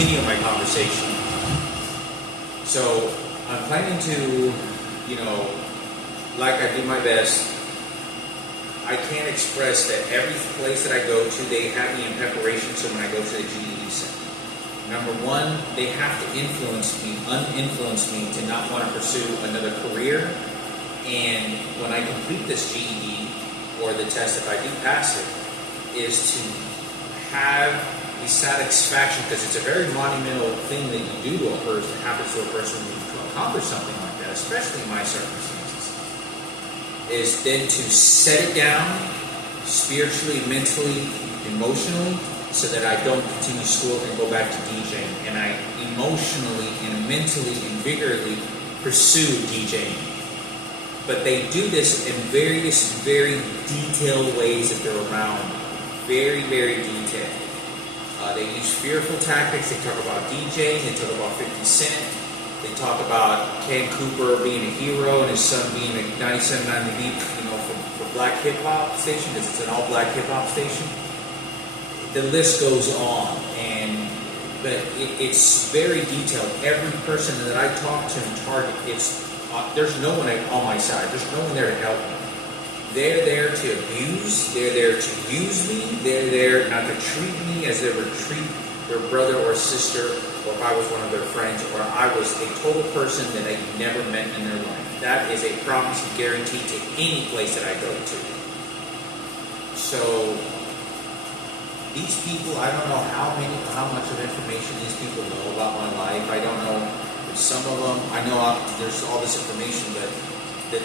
continue my conversation. So I'm planning to, like I do my best. I can't express that every place that I go to, they have me in preparation. So when I go to the GED Center, number one, they have to uninfluence me to not want to pursue another career. And when I complete this GED or the test, if I do pass it, is to have the satisfaction, because it's a very monumental thing that you do to a person, happens to a person who accomplish something like that, especially in my circumstances, is then to set it down spiritually, mentally, emotionally, so that I don't continue school and go back to DJing, and I emotionally and mentally and vigorously pursue DJing. But they do this in various, very detailed ways that they're around. Very, very detailed. They use fearful tactics. They talk about DJing. They talk about 50 Cent. They talk about Ken Cooper being a hero and his son being a 97.9 The Beat, for black hip hop station, because it's an all black hip hop station. The list goes on, but it's very detailed. Every person that I talk to in Target, there's no one on my side. There's no one there to help me. They're there to abuse. They're there to use me. They're there not to treat me as they would treat their brother or sister, or if I was one of their friends, or I was a total person that they never met in their life. That is a promise and guarantee to any place that I go to. So these people, I don't know how much of information these people know about my life. I don't know if some of them, I know there's all this information that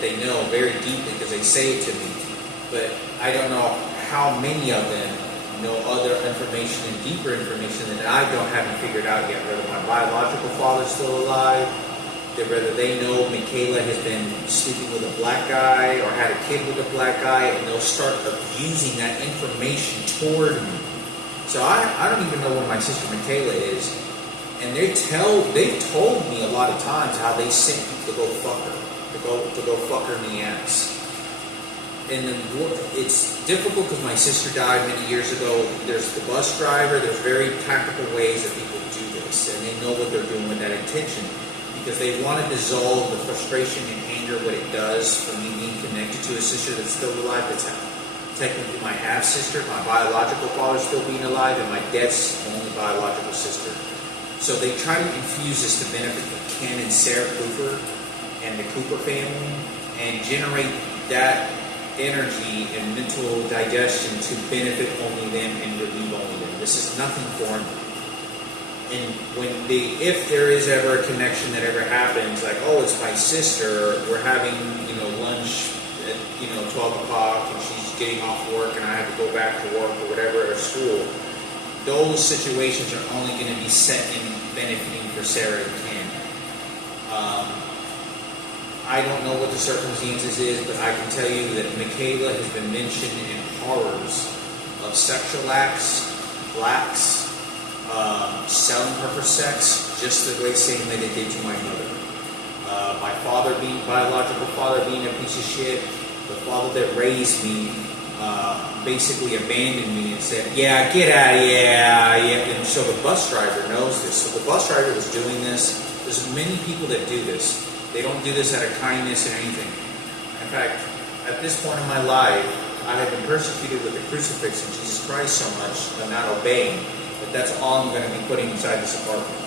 they know very deeply because they say it to me. But I don't know how many of them know other information and deeper information that haven't figured out yet. Whether my biological father's still alive, whether they know Michaela has been sleeping with a black guy or had a kid with a black guy, and they'll start abusing that information toward me. So I don't even know where my sister Michaela is, and they've told me a lot of times how they sent people to go fuck her, to go fuck her in the ass. And then it's difficult because my sister died many years ago. There's the bus driver. There's very tactical ways that people do this, and they know what they're doing with that intention, because they want to dissolve the frustration and anger, what it does for me being connected to a sister that's still alive, that's technically my half-sister, my biological father still being alive, and my death's only biological sister. So they try to infuse this to benefit Ken and Sarah Cooper and the Cooper family, and generate that energy and mental digestion to benefit only them and relieve only them. This is nothing foreign. And if there is ever a connection that ever happens, like, oh, it's my sister, we're having, lunch at, 12 o'clock, and she's getting off work, and I have to go back to work or whatever, or school, those situations are only going to be set in benefiting for Sarah and Ken. I don't know what the circumstances is, but I can tell you that Michaela has been mentioned in horrors of sexual acts, blacks, selling her for sex, just the same way they did to my mother. My biological father being a piece of shit, the father that raised me basically abandoned me and said, yeah, get out of here, yeah. And so the bus driver knows this. So the bus driver was doing this. There's many people that do this. They don't do this out of kindness or anything. In fact, at this point in my life, I have been persecuted with the crucifix of Jesus Christ so much, I'm not obeying, that that's all I'm going to be putting inside this apartment.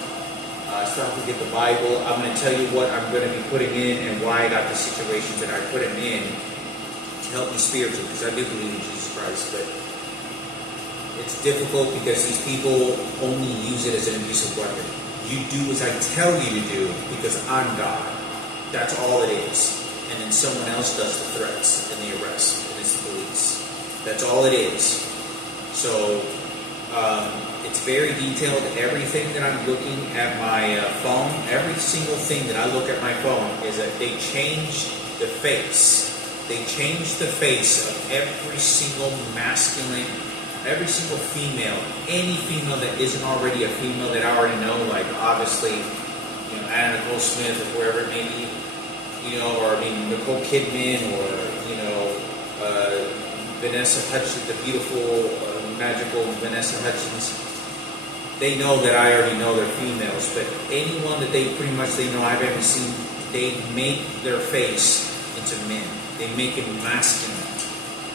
I still have to get the Bible. I'm going to tell you what I'm going to be putting in and why I got the situations that I put them in to help me spiritually, because I do believe in Jesus Christ, but it's difficult because these people only use it as an abusive weapon. You do as I tell you to do because I'm God. That's all it is. And then someone else does the threats and the arrests, and it's the police. That's all it is. So it's very detailed. Everything that I'm looking at my phone, every single thing that I look at my phone is that they change the face. They change the face of every single masculine, every single female, any female that isn't already a female that I already know, like obviously, Anna Nicole Smith or whoever it may be, or Nicole Kidman, or Vanessa Hudgens, the beautiful, magical Vanessa Hudgens. they know that I already know they're females, but anyone that they pretty much they know I've ever seen, they make their face into men. They make it masculine.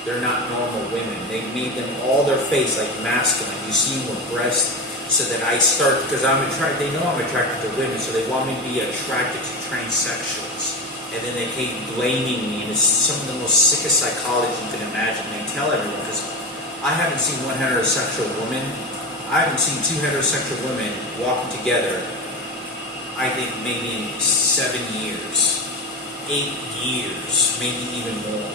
They're not normal women. They made them all their face like masculine. You see them with breasts, so that I start, because I'm attracted, they know I'm attracted to women, so they want me to be attracted to transsexuals. And then they keep blaming me, and it's some of the most sickest psychology you can imagine. They tell everyone, because I haven't seen one heterosexual woman, I haven't seen two heterosexual women walking together, I think maybe in 7 years, 8 years, maybe even more.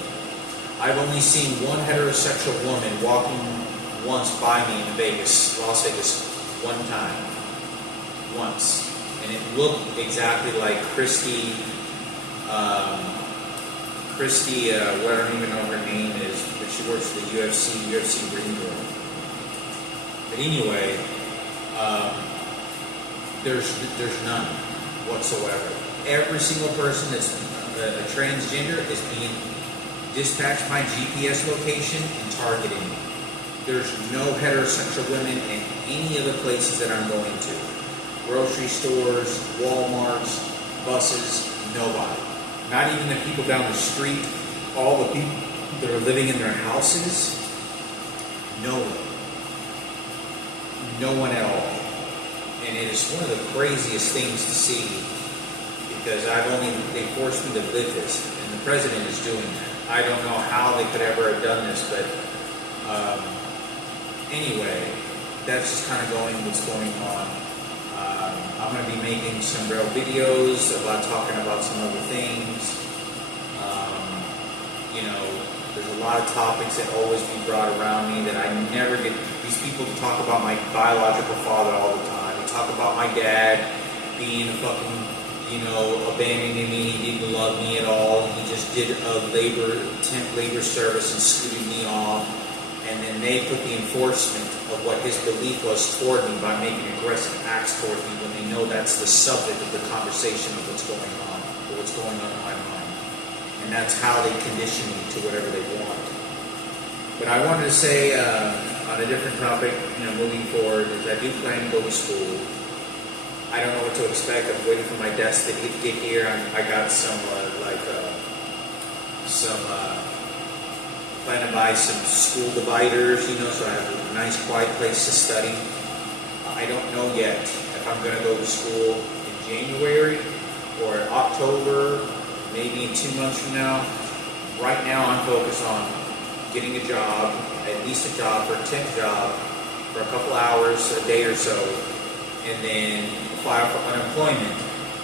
I've only seen one heterosexual woman walking once by me in Vegas, Las Vegas, one time. Once. And it looked exactly like Christy, what I don't even know her name is, but she works for the UFC ring girl. But anyway, there's none whatsoever. Every single person that's a transgender is being dispatched my GPS location and targeting me. There's no heterosexual women in any of the places that I'm going to. Grocery stores, Walmarts, buses, nobody. Not even the people down the street, all the people that are living in their houses, no one. No one at all. And it is one of the craziest things to see, because they forced me to live this, and the president is doing that. I don't know how they could ever have done this, but anyway, that's just kind of what's going on. I'm going to be making some real videos about talking about some other things. There's a lot of topics that always be brought around me that I never get. These people talk about my biological father all the time. They talk about my dad being abandoning me. He didn't love me at all. He just did a temp labor service and scooted me off. And then they put the enforcement of what his belief was toward me by making aggressive acts toward me when they know that's the subject of the conversation of what's going on, or what's going on in my mind. And that's how they condition me to whatever they want. But I wanted to say, on a different topic, moving forward, is I do plan to go to school. I don't know what to expect. I'm waiting for my desk to get here. I got plan to buy some school dividers, so I have a nice quiet place to study. I don't know yet if I'm going to go to school in January or October, maybe in 2 months from now. Right now I'm focused on getting a job, at least a job, for a temp job, for a couple hours, a day or so, and then file for unemployment,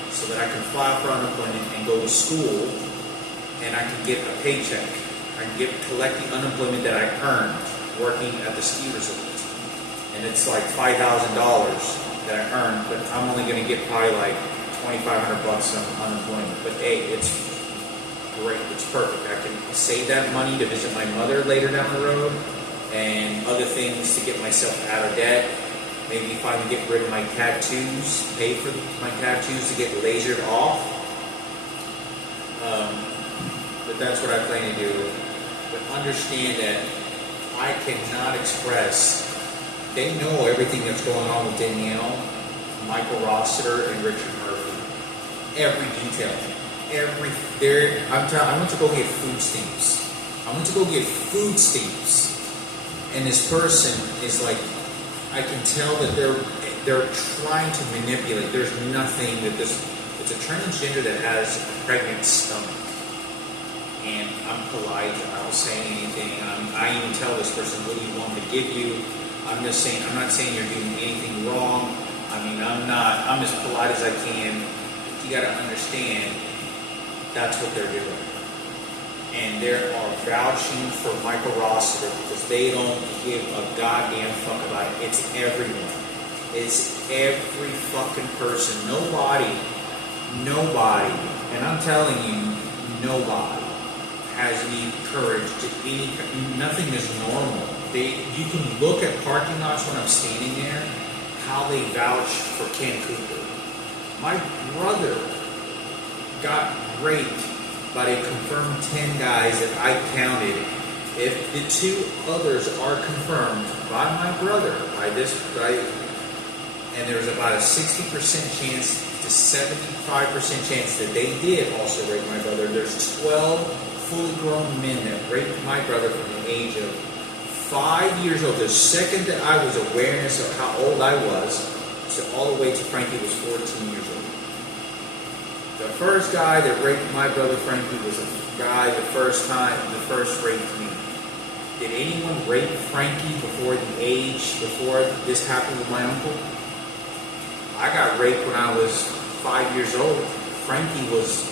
so that I can file for unemployment and go to school, and I can get a paycheck. I can collect the unemployment that I earned working at the ski resort. And it's like $5,000 that I earned, but I'm only going to get probably like $2,500 on unemployment. But hey, it's great. It's perfect. I can save that money to visit my mother later down the road, and other things to get myself out of debt. Maybe finally get rid of my tattoos, pay for my tattoos to get lasered off. But that's what I plan to do. But understand that I cannot express. They know everything that's going on with Danielle, Michael Rossiter, and Richard Murphy. Every detail. I went to go get food stamps. And this person is like, I can tell that they're trying to manipulate. There's nothing that it's a transgender that has a pregnant stomach. And I'm polite, I don't say anything. I even tell this person, what do you want me to give you? I'm not saying you're doing anything wrong. I'm as polite as I can. You gotta understand, that's what they're doing. And they are vouching for Michael Rossiter because they don't give a goddamn fuck about it. It's everyone. It's every fucking person. Nobody, and I'm telling you, nobody has any courage to nothing is normal. You can look at parking lots when I'm standing there, how they vouch for Ken Cooper. My brother got raped by a confirmed 10 guys that I counted. If the 2 others are confirmed by my brother, by And there was about a 60% chance to 75% chance that they did also rape my brother. There's 12 fully grown men that raped my brother from the age of 5 years old. The second that I was awareness of how old I was, to all the way to Frankie was 14 years old. The first guy that raped my brother Frankie was a guy the first raped me. Did anyone rape Frankie before this happened with my uncle? I got raped when I was 5 years old. Frankie was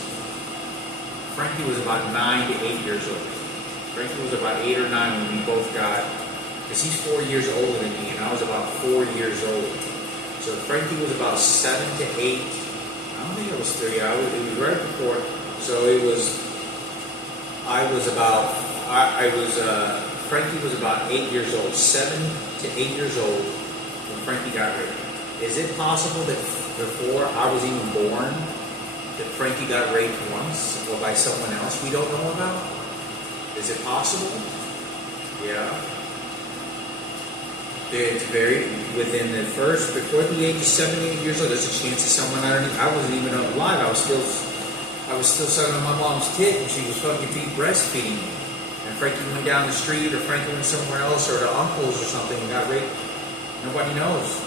about 9 to 8 years old. Frankie was about 8 or 9 when we both got, because he's 4 years older than me, and I was about 4 years old. So Frankie was about 7 to 8. I don't think it was 3. It was right before. So Frankie was about 8 years old, 7 to 8 years old when Frankie got raped. Is it possible that before I was even born, that Frankie got raped once or by someone else we don't know about? Is it possible? Yeah. It's very within the first, before the age of 7, 8 years old. There's a chance that someone I wasn't even alive. I was still sucking on my mom's tit, and she was fucking breastfeeding me. And Frankie went down the street, or Frankie went somewhere else, or to uncle's or something, and got raped. Nobody knows.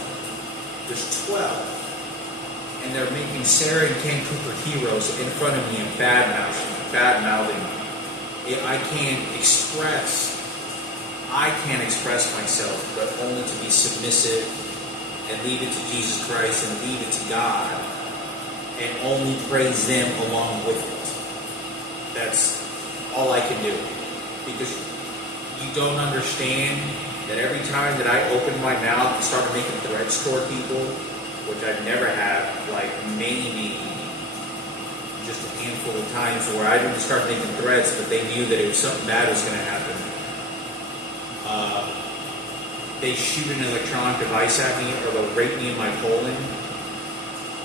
There's 12. And they're making Sarah and Ken Cooper heroes in front of me and bad-mouthing me. I can't express myself, but only to be submissive and leave it to Jesus Christ and leave it to God and only praise them along with it. That's all I can do. Because you don't understand that every time that I open my mouth and started making threats toward people, which I never have, like maybe just a handful of times where I didn't start making threats, but they knew that it was something bad was going to happen. They shoot an electronic device at me, or they'll rape me in my colon,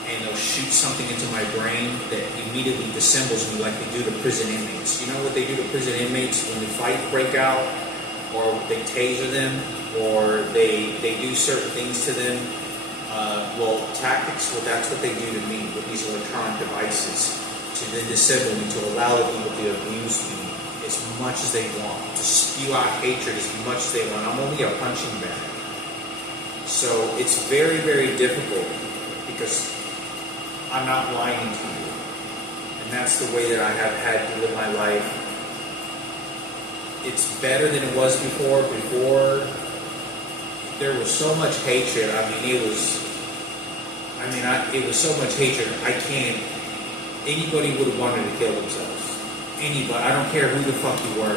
and they'll shoot something into my brain that immediately dissembles me like they do to prison inmates. You know what they do to prison inmates when the fight break out, or they taser them, or they do certain things to them? Tactics, that's what they do to me with these electronic devices, to then dissemble me, to allow the people to abuse me as much as they want, to spew out hatred as much as they want. I'm only a punching bag. So it's very, very difficult because I'm not lying to you. And that's the way that I have had to live my life. It's better than it was before. Before, there was so much hatred. It was so much hatred. Anybody would have wanted to kill themselves. Anybody. I don't care who the fuck you were.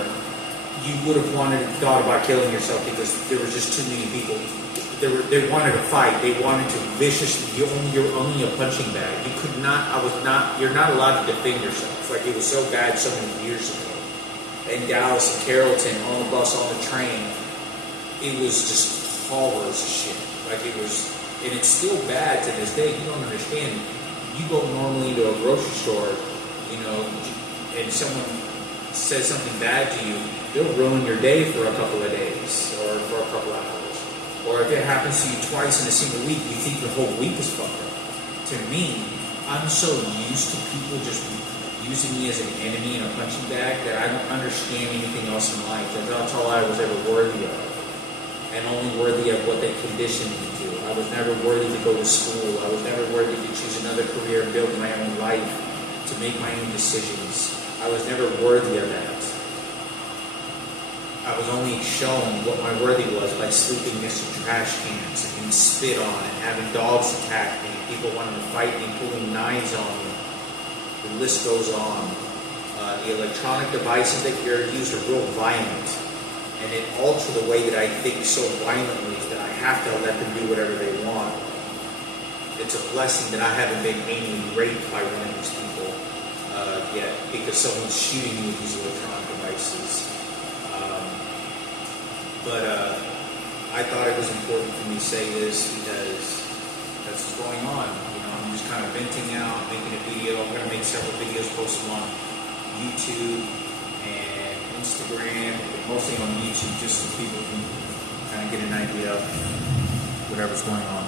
You would have thought about killing yourself because there was just too many people. They wanted to fight. They wanted to viciously. You're only a punching bag. You could not. You're not allowed to defend yourself. Like it was so bad so many years ago. In Dallas and Carrollton, on the bus, on the train, it was just horrors of shit. Like it was, and it's still bad to this day. You don't understand. You go normally to a grocery store, and someone says something bad to you, they'll ruin your day for a couple of days or for a couple of hours. Or if it happens to you twice in a single week, you think the whole week is fucked up. To me, I'm so used to people just using me as an enemy and a punching bag that I don't understand anything else in life. That's all I was ever worthy of. And only worthy of what they conditioned me to. I was never worthy to go to school. I was never worthy to choose another career and build my own life, to make my own decisions. I was never worthy of that. I was only shown what my worthy was by sleeping next to trash cans and being spit on and having dogs attack me, people wanting to fight me, pulling knives on me. The list goes on. The electronic devices that you're used are real violent. And it alters the way that I think so violently that I have to let them do whatever they want. It's a blessing that I haven't been anally raped by one of these people yet, because someone's shooting me with these electronic devices. But I thought it was important for me to say this because that's what's going on. I'm just kind of venting out, making a video. I'm going to make several videos, post them on YouTube and Instagram, but mostly on YouTube, just so people can kind of get an idea of whatever's going on.